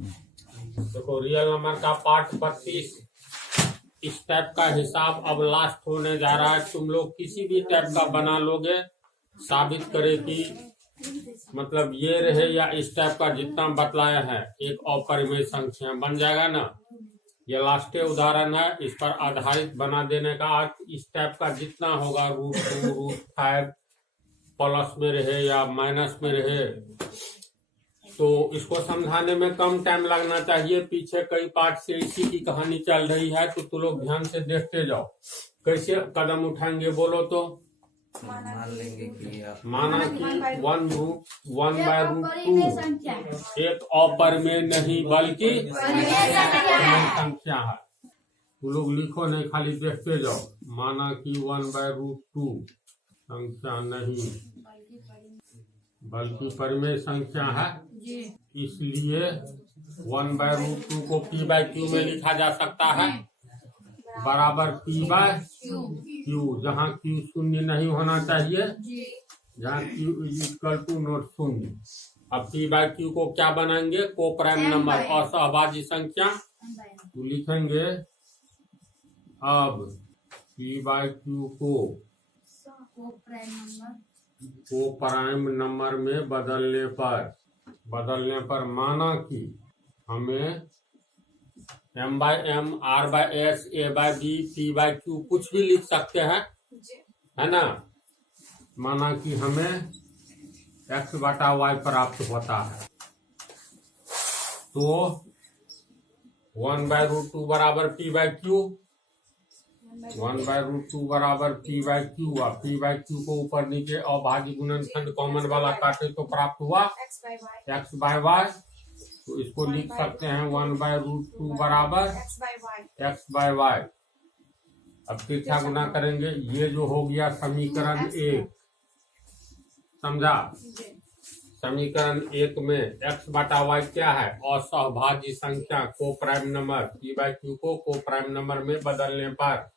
देखो real number का part 32 इस टाइप का हिसाब अब लास्ट होने जा रहा है। तुम लोग किसी भी टाइप का बना लोगे, साबित करे कि मतलब ये रहे या इस टाइप का जितना बतलाया है एक अपरिमेय संख्या बन जाएगा ना। ये लास्ट उदाहरण है, इस पर आधारित बना देने का अर्थ इस टाइप का जितना होगा √2 √5 प्लस में रहे या माइनस में रहे, तो इसको समझाने में कम टाइम लगना चाहिए। पीछे कई पार्ट से इसी की कहानी चल रही है, तो तुम लोग ध्यान से देखते जाओ। कैसे कदम उठाएंगे बोलो तो? मान लेंगे कि माना कि 1/√2 एक अपरिमेय नहीं बल्कि संख्या है। तुम लोग लिखो नहीं, खाली देखते जाओ। माना कि 1/√2 संख्या नहीं बल्कि परिमेय संख्या है, इसलिए 1/√2 को p/q में लिखा जा सकता है बराबर p/q, जहाँ q शून्य नहीं होना चाहिए, जहाँ q = शून्य। अब p/q को क्या बनाएंगे? को प्राइम नंबर और सहभाजी संख्या। तो लिखेंगे अब p/q को को प्राइम नंबर में बदलने पर माना कि हमें m/m, r/s, a/b, p/q कुछ भी लिख सकते हैं, है ना। माना कि हमें x/y प्राप्त होता है, तो 1/√2 बराबर p/q, 1/√2 बराबर p/q। और p/q को ऊपर नीचे अभाज्य गुणनखंड कॉमन वाला काटे तो प्राप्त हुआ x/y। तो इसको लिख सकते हैं 1/√2 बराबर x/y। अब तिरछा गुना करेंगे, ये जो हो गया समीकरण 1, समझा। समीकरण 1 में x/y क्या है? असहभाज्य संख्या को प्राइम नंबर। p/q को प्राइम नंबर में बदलने पर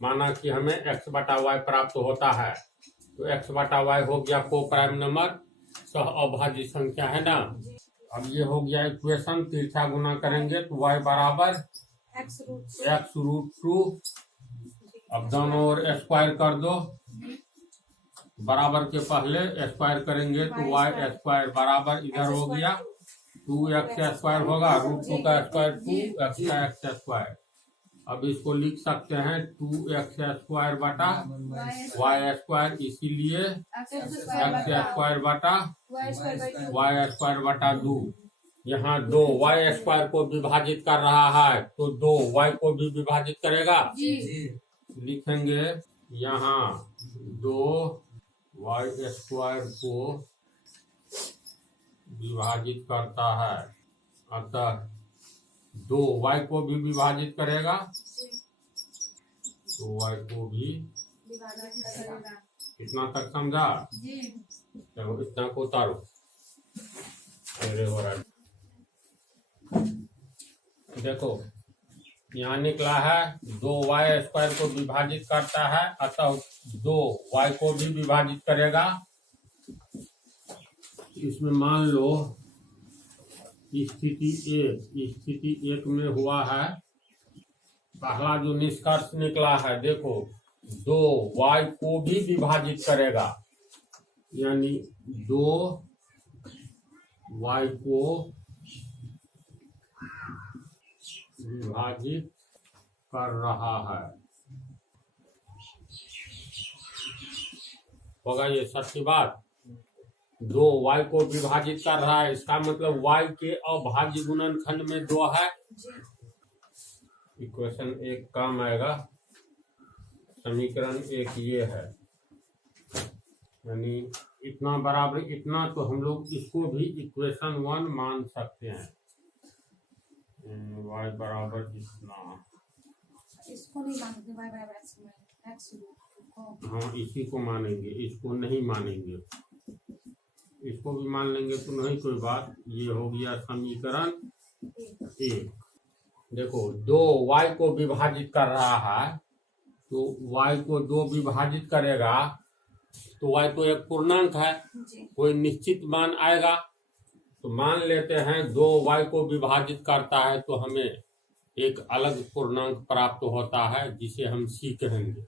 माना कि हमें x/y प्राप्त होता है, तो x/y हो गया को प्राइम नंबर, सह अभाज्य संख्या, है ना। अब ये हो गया इक्वेशन। तिरछा गुना करेंगे तो y बराबर x√2। अब दोनों ओर स्क्वायर कर दो, बराबर के पहले स्क्वायर करेंगे तो y² बराबर इधर हो गया 2x² होगा, √2 का स्क्वायर 2x का x²। अब इसको लिख सकते हैं 2x² बटा y², इसीलिए x² बटा y² बटा 2। यहाँ 2 y² को विभाजित कर रहा है, तो 2 y को भी विभाजित करेगा। लिखेंगे यहाँ 2 y² को विभाजित करता है, अतः 2 y को भी विभाजित करेगा, तो y को भी कितना तक समझा? चलो इतना को उतारो, मेरे हो रहा है। देखो यहाँ निकला है 2 y² को विभाजित करता है, अतः 2 y को भी विभाजित करेगा। इसमें मान लो स्थिति 1 में हुआ है, पहला जो निष्कर्ष निकला है, देखो 2 y को भी विभाजित करेगा, यानी 2 y को विभाजित कर रहा है। होगा ये सच्ची बात? 2 y को विभाजित कर रहा है, इसका मतलब y के अभाज्य गुणनखंड में 2 है। इक्वेशन 1 काम आएगा, समीकरण 1 ये है, यानी इतना बराबर इतना, तो हम लोग इसको भी इक्वेशन 1 मान सकते हैं। y बराबर इतना, इसको नहीं मानेंगे, y बराबर x को। हाँ इसी को मानेंगे, इसको नहीं मानेंगे। इसको भी मान लेंगे तो नहीं कोई बात। ये हो गया समीकरण 1। देखो 2 y को विभाजित कर रहा है, तो y को 2 विभाजित करेगा, तो y तो एक पूर्णांक है, कोई निश्चित मान आएगा, तो मान लेते हैं 2y को विभाजित करता है तो हमें एक अलग पूर्णांक प्राप्त होता है जिसे हम c कहेंगे।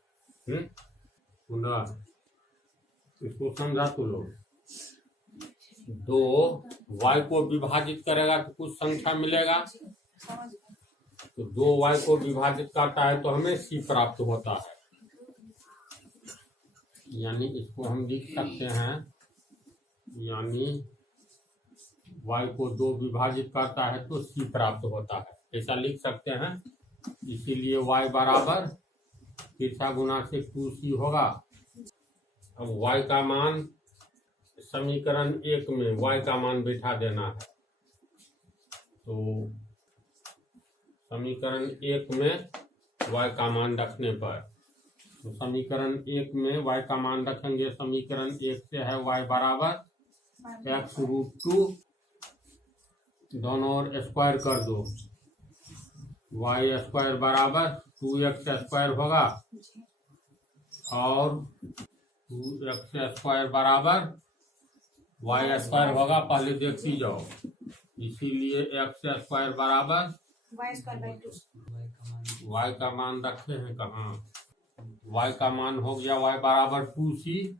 पुनः इसको समझा तो लोग। 2y को विभाजित करेगा तो कुछ संख्या मिलेगा, समझ गए। तो 2y को विभाजित करता है तो हमें c प्राप्त होता है। यानी इसको हम लिख सकते हैं, यानी y को 2 विभाजित करता है तो c प्राप्त होता है, ऐसा लिख सकते हैं। इसीलिए y बराबर तिरछा गुना से 2c होगा। अब y का मान समीकरण 1 में y का मान बैठा देना है, तो समीकरण 1 में y का मान रखने पर, तो समीकरण 1 में y का मान रखेंगे। समीकरण 1 से है y बराबर x√2, दोनों ओर स्क्वायर कर दो, y² बराबर 2x² होगा और 2x² बराबर y² होगा। पहले देखती जाओ, इसीलिए x² बराबर y का मान रखे हैं कहाँ, y का मान हो गया y बराबर 2c,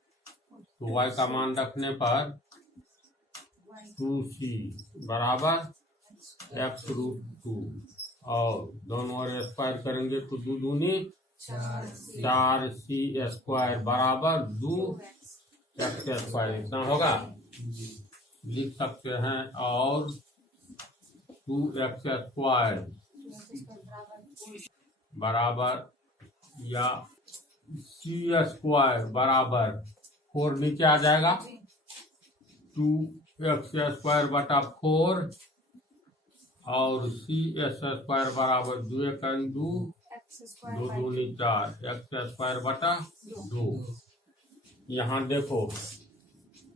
तो y का मान रखने पर 2c बराबर x√2 और दोनों ओर स्क्वायर करेंगे तो 2 दूनी 4c² बराबर 2x², इतना होगा लिख सकते हैं। और 2x² बराबर या c² बराबर 4 नीचे आ जाएगा, 2x² बटा 4 और c² बराबर 2 2 दूनी 4 x² बटा 2। यहाँ देखो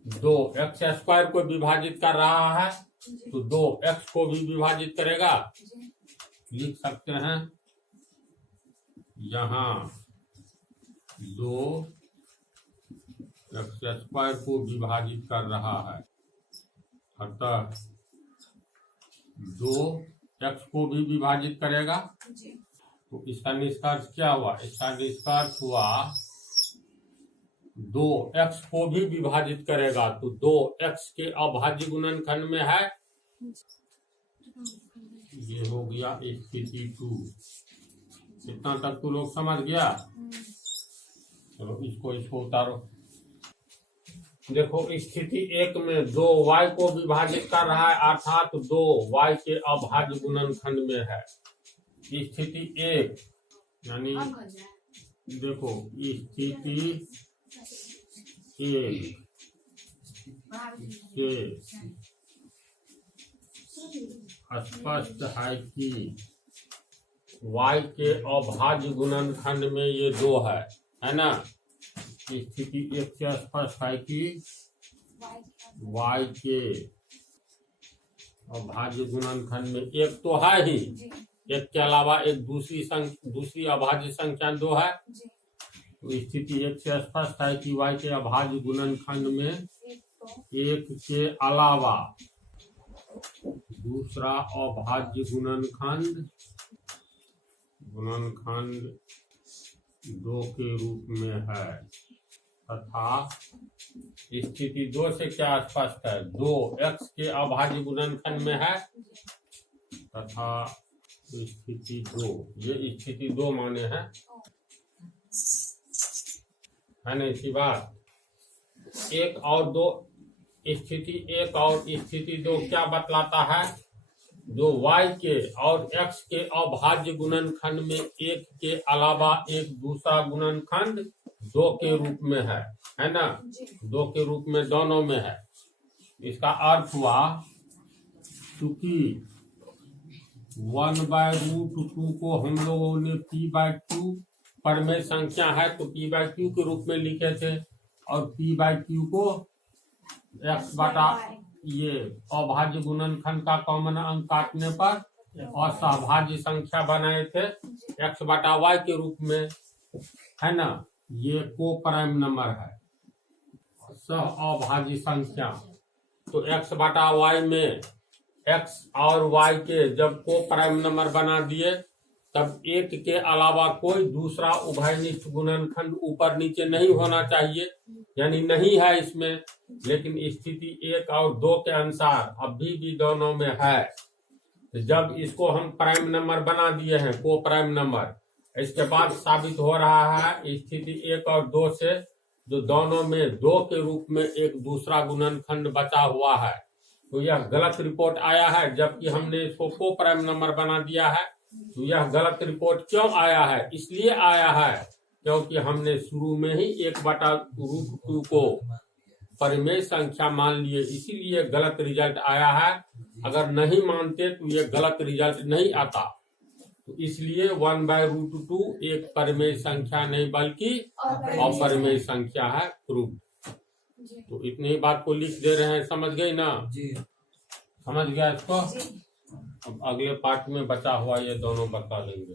2 x² को विभाजित कर रहा है तो 2x को भी विभाजित करेगा, लिख सकते हैं यहाँ 2 x² को विभाजित कर रहा है, अतः 2x को भी विभाजित करेगा। तो इसका निष्कर्ष क्या हुआ? इसका निष्कर्ष हुआ 2x को भी विभाजित करेगा तो 2x के अभाज्य गुणनखंड में है। ये हो गया स्थिति 2। इतना तक तो लोग समझ गया। चलो इसको उतारो। देखो स्थिति 1 में 2y को विभाजित कर रहा है अर्थात 2y के अभाज्य गुणनखंड में है। स्थिति 1 यानी देखो स्थिति 1 से स्पष्ट है कि y के अभाज्य गुणनखंड में ये 2 है ना। स्थिति 1 से स्पष्ट है कि y के अभाज्य गुणनखंड में 1 तो है ही, 1 के अलावा एक दूसरी अभाज्य संख्या 2 है। तो स्थिति 1 से स्पष्ट है कि y के अभाज्य गुणनखंड में 1 के अलावा दूसरा अभाज्य गुणनखंड 2 के रूप में है तथा स्थिति 2 से क्या स्पष्ट है? 2x के अभाज्य गुणनखंड में है तथा स्थिति 2, ये स्थिति 2 माने है ना इसी बात। 1 और 2 स्थिति 1 और स्थिति 2 क्या बतलाता है? जो y के और x के अभाज्य गुणनखंड में 1 के अलावा एक दूसरा गुणनखंड 2 के रूप में है ना। 2 के रूप में दोनों में है। इसका अर्थ हुआ चूंकि 1/√2 को हम लोगों ने p/q परमेय संख्या है तो p/q के रूप में लिखे थे और p/q को x बटा ये अभाज्य गुणनखंड का कॉमन अंक काटने पर असहभाज्य संख्या बनाए थे x बटा y के रूप में, है ना। ये को प्राइम नंबर है, सह अभाज्य संख्या तो x बटा y में x और y के जब को प्राइम नंबर बना दिए तब एक के अलावा कोई दूसरा उभयनिष्ठ गुणनखंड ऊपर नीचे नहीं होना चाहिए, यानी नहीं है इसमें, लेकिन स्थिति 1 और 2 के अनुसार अभी भी दोनों में है। तो जब इसको हम प्राइम नंबर बना दिए हैं, को प्राइम नंबर, इसके बाद साबित हो रहा है स्थिति 1 और 2 से जो दोनों में 2 के रूप में एक दूसरा गुणनखंड बचा हुआ है, तो यह गलत रिपोर्ट आया है। जबकि हमने इसको को प्राइम नंबर बना दिया है, तो यह गलत रिपोर्ट क्यों आया है? इसलिए आया है क्योंकि हमने शुरू में ही 1/√2 को परिमेय संख्या मान लिए, इसीलिए गलत रिजल्ट आया है। अगर नहीं मानते तो ये गलत रिजल्ट नहीं आता। तो इसलिए 1/√2 एक परिमेय संख्या नहीं बल्कि अपरिमेय संख्या है, प्रूफ। तो इतनी बात को लिख दे रहे हैं, समझ गई ना? जी समझ गया इसको? अब अगले पार्ट में बचा हुआ ये दोनों बता देंगे।